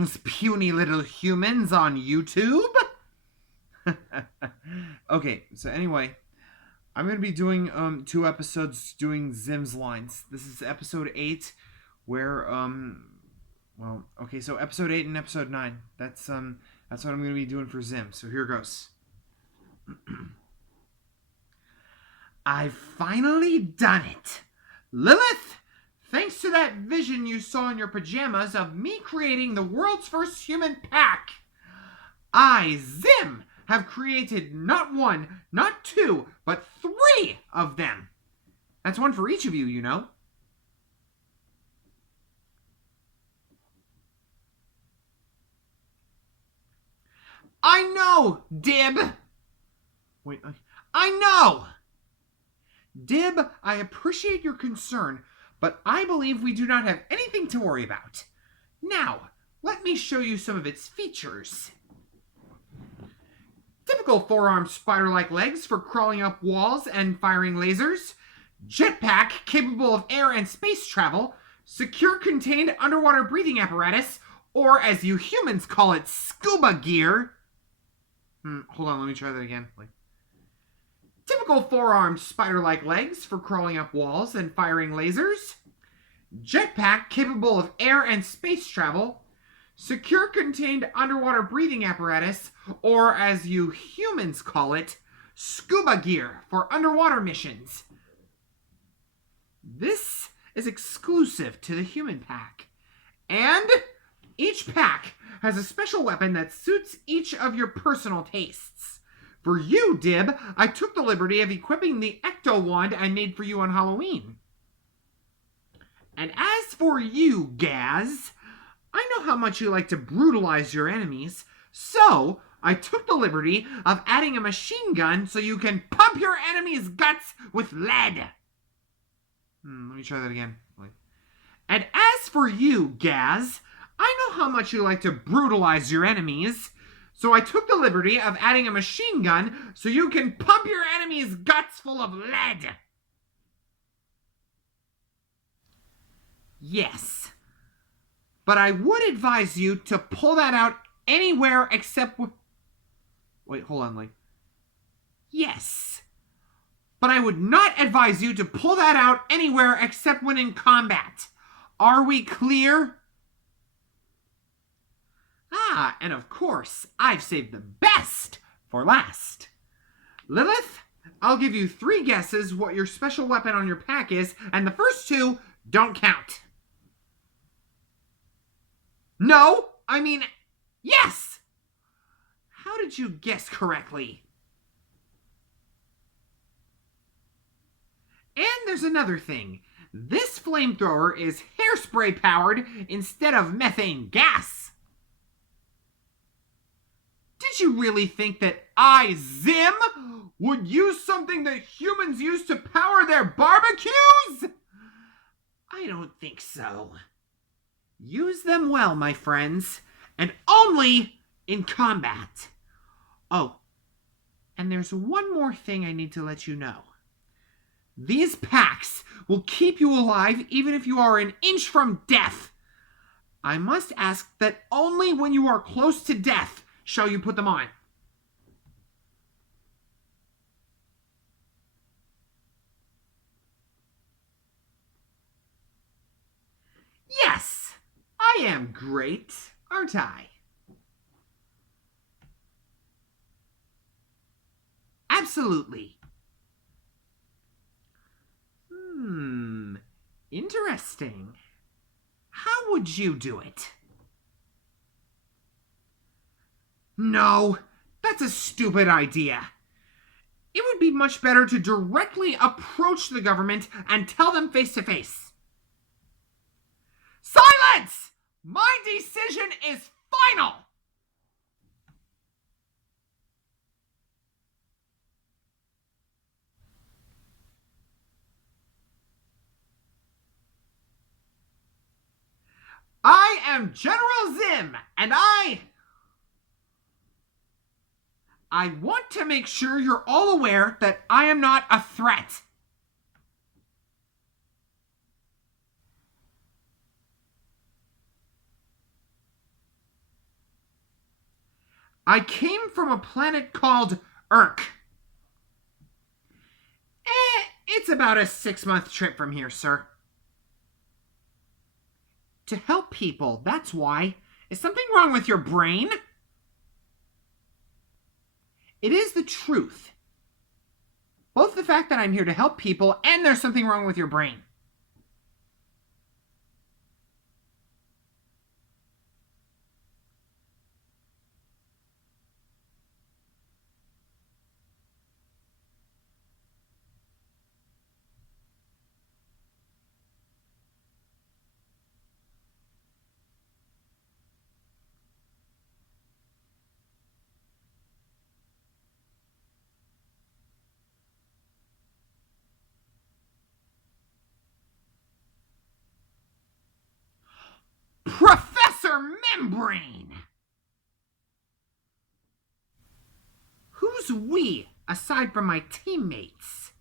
Greetings, puny little humans on YouTube. Okay, so anyway, I'm gonna be doing 2 episodes doing Zim's lines. This is episode 8, where so episode 8 and episode 9. That's what I'm gonna be doing for Zim. So here goes. I've finally done it, Lilith. Thanks to that vision you saw in your pajamas of me creating the world's first human pack, I, Zim, have created not 1, not 2, but 3 of them. That's 1 for each of you, you know. I know, Dib. Wait, I know. Dib, I appreciate your concern, but I believe we do not have anything to worry about. Now, let me show you some of its features. Typical four-armed spider-like legs for crawling up walls and firing lasers. Jetpack capable of air and space travel. Secure contained underwater breathing apparatus, or as you humans call it, scuba gear. Hold on, let me try that again. Typical four-armed spider-like legs for crawling up walls and firing lasers. Jetpack capable of air and space travel. Secure contained underwater breathing apparatus, or as you humans call it, scuba gear for underwater missions. This is exclusive to the human pack. And each pack has a special weapon that suits each of your personal tastes. For you, Dib, I took the liberty of equipping the Ecto Wand I made for you on Halloween. And as for you, Gaz, I know how much you like to brutalize your enemies, so I took the liberty of adding a machine gun so you can pump your enemies' guts with lead. Let me try that again. And as for you, Gaz, I know how much you like to brutalize your enemies, so I took the liberty of adding a machine gun so you can pump your enemies' guts full of lead. Yes. But I would advise you to pull that out anywhere except... Wait, hold on, Yes. But I would not advise you to pull that out anywhere except when in combat. Are we clear? And of course, I've saved the best for last. Lilith, I'll give you 3 guesses what your special weapon on your pack is, and the first 2 don't count. No, I mean, yes! How did you guess correctly? And there's another thing. This flamethrower is hairspray powered instead of methane gas. Did you really think that I, Zim, would use something that humans use to power their barbecues? I don't think so. Use them well, my friends, and only in combat. Oh, and there's one more thing I need to let you know. These packs will keep you alive even if you are an inch from death. I must ask that only when you are close to death shall you put them on. Yes, I am great, aren't I? Absolutely. Interesting. How would you do it? No, that's a stupid idea. It would be much better to directly approach the government and tell them face to face. Silence! My decision is final! I am General Zim, and I want to make sure you're all aware that I am not a threat. I came from a planet called Urk. It's about a 6-month trip from here, sir. To help people, that's why. Is something wrong with your brain? It is the truth. Both the fact that I'm here to help people and there's something wrong with your brain. Professor Membrane! Who's we, aside from my teammates?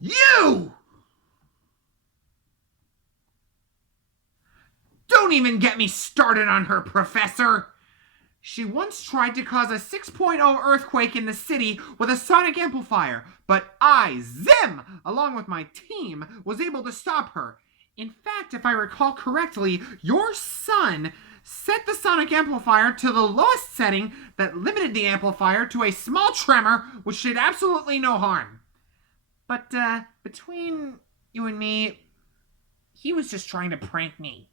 You! Don't even get me started on her, Professor! She once tried to cause a 6.0 earthquake in the city with a sonic amplifier, but I, Zim, along with my team, was able to stop her. In fact, if I recall correctly, your son set the sonic amplifier to the lowest setting that limited the amplifier to a small tremor which did absolutely no harm. But, between you and me, he was just trying to prank me.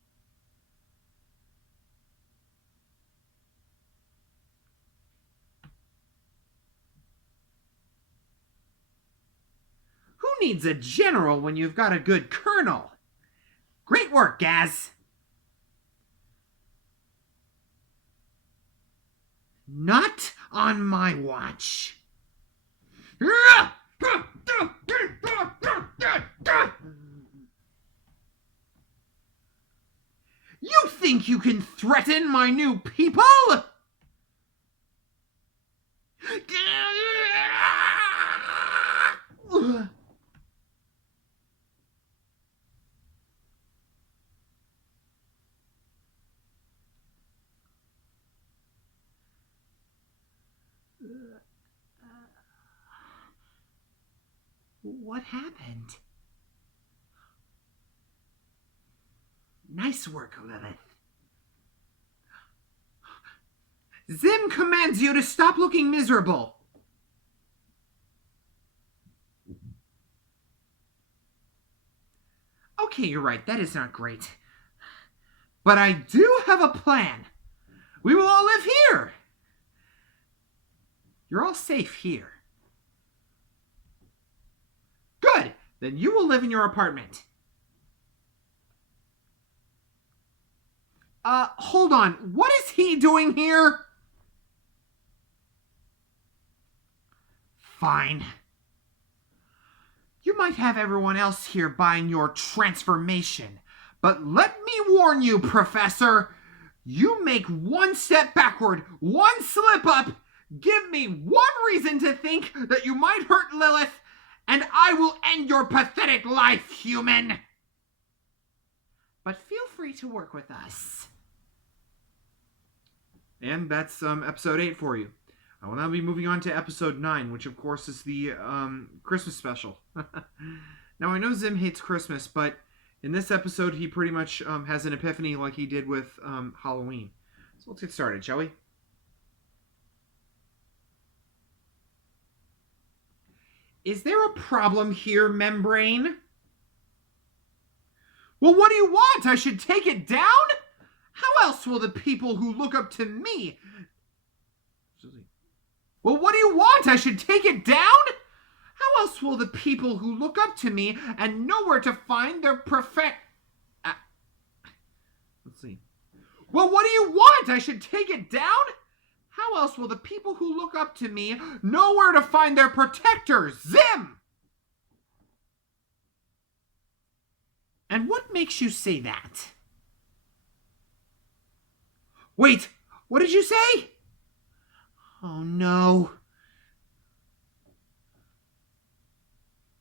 Who needs a general when you've got a good colonel? Great work, Gaz. Not on my watch. You think you can threaten my new people? What happened? Nice work, Lilith. Zim commands you to stop looking miserable. Okay, you're right. That is not great. But I do have a plan. We will all live here. You're all safe here. Good. Then you will live in your apartment. Hold on. What is he doing here? Fine. You might have everyone else here buying your transformation, but let me warn you, Professor. You make one step backward, one slip up, give me one reason to think that you might hurt Lilith, and I will end your pathetic life, human. But feel free to work with us. And that's episode 8 for you. I will now be moving on to episode 9, which of course is the Christmas special. Now I know Zim hates Christmas, but in this episode he pretty much has an epiphany like he did with Halloween. So let's get started, shall we? Is there a problem here, Membrane? Well, what do you want? I should take it down? How else will the people who look up to me... Well, what do you want? I should take it down? How else will the people who look up to me and know where to find their Let's see. Well, what do you want? I should take it down? How else will the people who look up to me know where to find their protectors? Zim! And what makes you say that? Wait, what did you say? Oh no.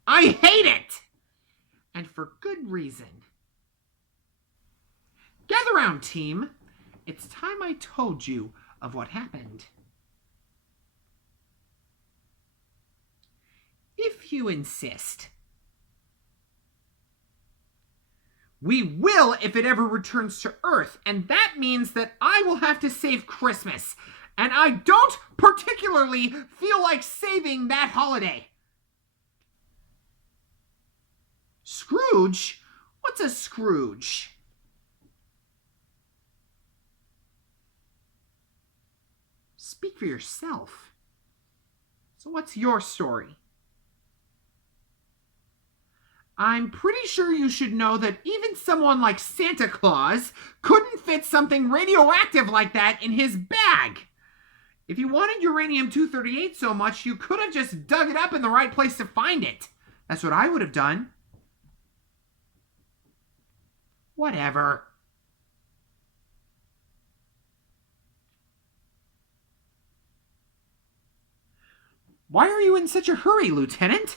I hate it! And for good reason. Gather round, team. It's time I told you of what happened. If you insist. We will if it ever returns to Earth, and that means that I will have to save Christmas. And I don't particularly feel like saving that holiday. Scrooge? What's a Scrooge? Speak for yourself. So what's your story? I'm pretty sure you should know that even someone like Santa Claus couldn't fit something radioactive like that in his bag. If you wanted uranium-238 so much, you could have just dug it up in the right place to find it. That's what I would have done. Whatever. Why are you in such a hurry, Lieutenant?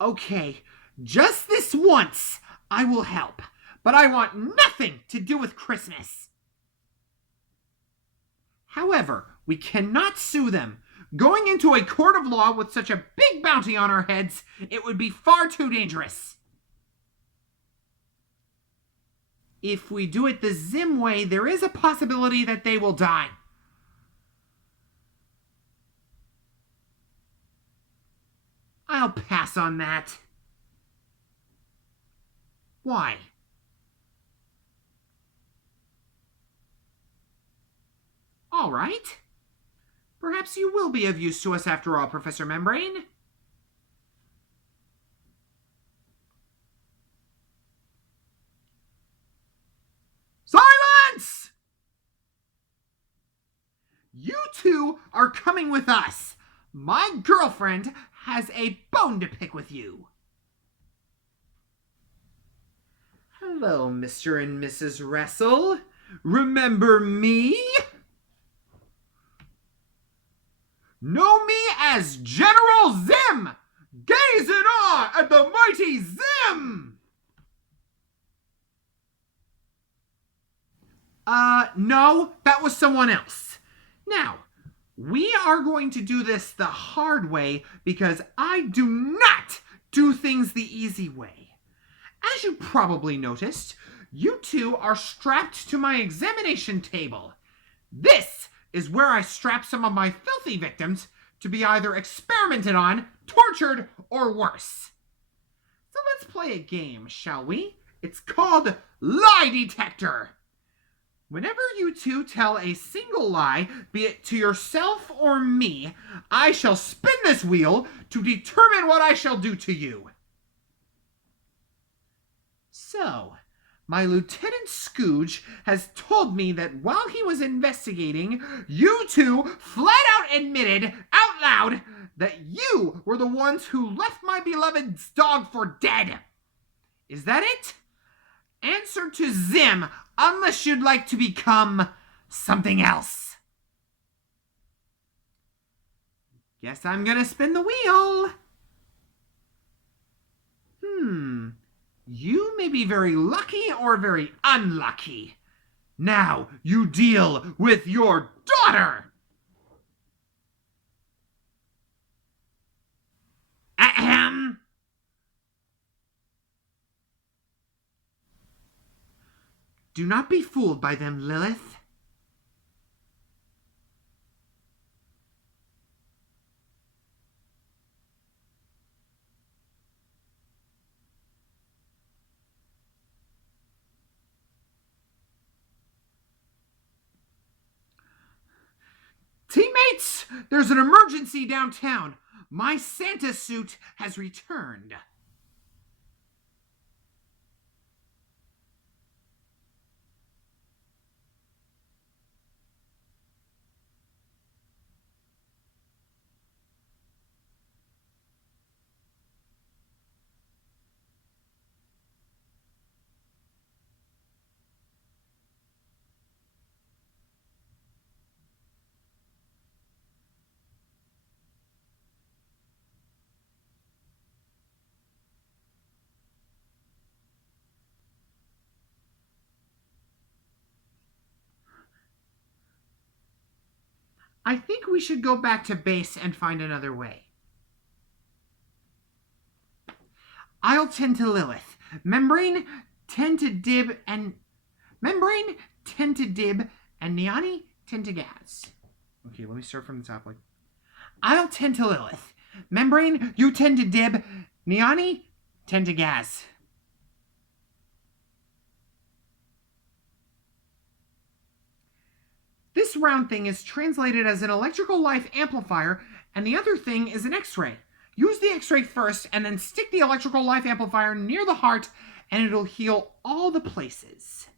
Okay, just this once, I will help. But I want nothing to do with Christmas. However, we cannot sue them. Going into a court of law with such a big bounty on our heads, it would be far too dangerous. If we do it the Zim way, there is a possibility that they will die. I'll pass on that. Why? All right. Perhaps you will be of use to us after all, Professor Membrane. Silence! You two are coming with us. My girlfriend has a bone to pick with you. Hello, Mr. and Mrs. Wrestle. Remember me? Know me as General Zim! Gaze in awe at the mighty Zim! No, that was someone else. Now, we are going to do this the hard way because I do not do things the easy way. As you probably noticed, you two are strapped to my examination table. This is where I strap some of my filthy victims to be either experimented on, tortured, or worse. So let's play a game, shall we? It's called Lie Detector. Whenever you two tell a single lie, be it to yourself or me, I shall spin this wheel to determine what I shall do to you. So, my Lieutenant Scrooge has told me that while he was investigating, you two flat out admitted out loud that you were the ones who left my beloved's dog for dead. Is that it? Answer to Zim, unless you'd like to become something else. Guess I'm gonna spin the wheel. You may be very lucky or very unlucky. Now you deal with your daughter. Ahem. Do not be fooled by them, Lilith. Teammates, there's an emergency downtown. My Santa suit has returned. I think we should go back to base and find another way. I'll tend to Lilith. Membrane, tend to Dib, and Niani, tend to Gaz. Okay, let me start from the top. I'll tend to Lilith. Membrane, you tend to Dib. Niani, tend to Gaz. This round thing is translated as an electrical life amplifier, and the other thing is an X-ray. Use the X-ray first, and then stick the electrical life amplifier near the heart, and it'll heal all the places.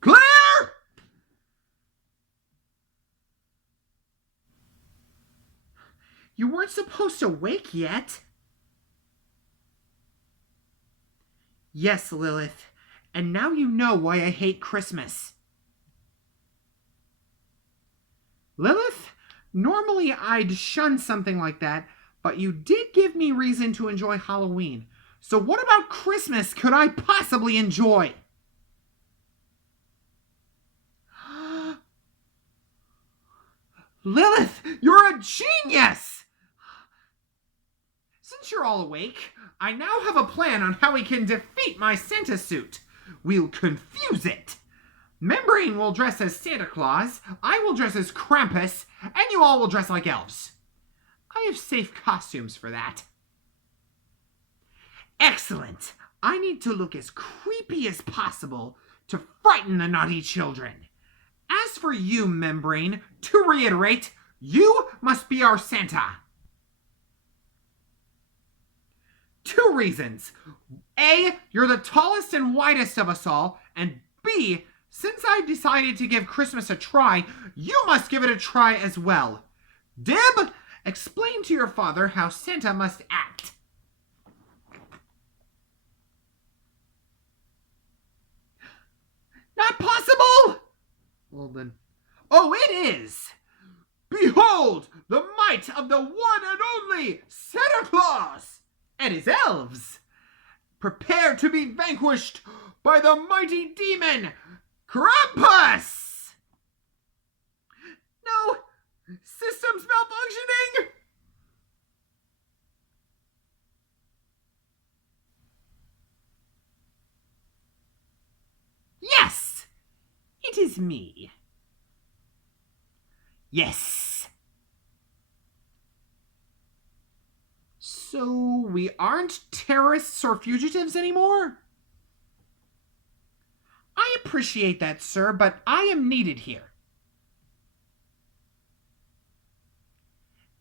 Clear! You weren't supposed to wake yet. Yes, Lilith. And now you know why I hate Christmas. Lilith, normally I'd shun something like that, but you did give me reason to enjoy Halloween. So what about Christmas could I possibly enjoy? Lilith, you're a genius! Since you're all awake, I now have a plan on how we can defeat my Santa suit. We'll confuse it. Membrane will dress as Santa Claus, I will dress as Krampus, and you all will dress like elves. I have safe costumes for that. Excellent. I need to look as creepy as possible to frighten the naughty children. As for you, Membrane, to reiterate, you must be our Santa. 2 reasons. A, you're the tallest and widest of us all, and B, since I decided to give Christmas a try, you must give it a try as well. Dib, explain to your father how Santa must act. Not possible! Well then. Oh, it is! Behold the might of the one and only Santa Claus and his elves! Prepare to be vanquished by the mighty demon, Krampus! No! System's malfunctioning! Yes! It is me. Yes. So we aren't terrorists or fugitives anymore? I appreciate that, sir, but I am needed here.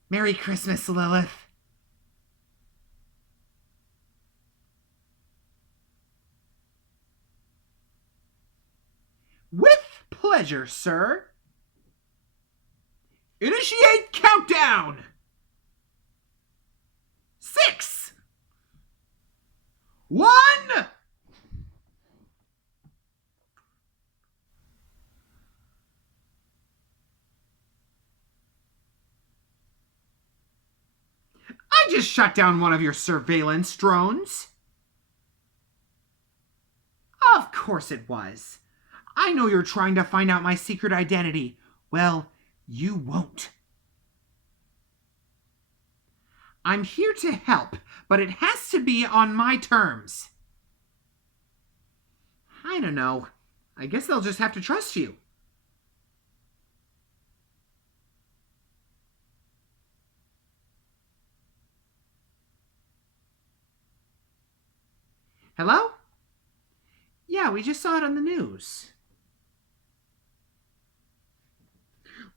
Merry Christmas, Lilith. With pleasure, sir. Initiate countdown! 6! 1! I just shut down one of your surveillance drones. Of course it was. I know you're trying to find out my secret identity. Well, you won't. I'm here to help, but it has to be on my terms. I don't know. I guess they'll just have to trust you. Hello? Yeah, we just saw it on the news.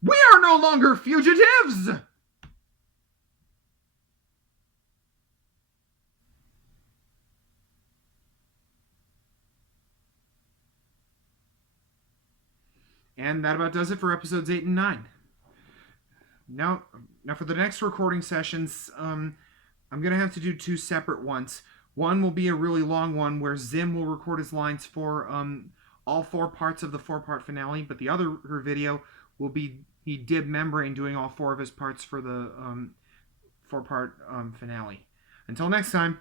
We are no longer fugitives! And that about does it for episodes 8 and 9. Now for the next recording sessions, I'm going to have to do 2 separate ones. One will be a really long one where Zim will record his lines for all 4 parts of the 4-part finale, but the other video will be Dib Membrane doing all 4 of his parts for the 4-part finale. Until next time.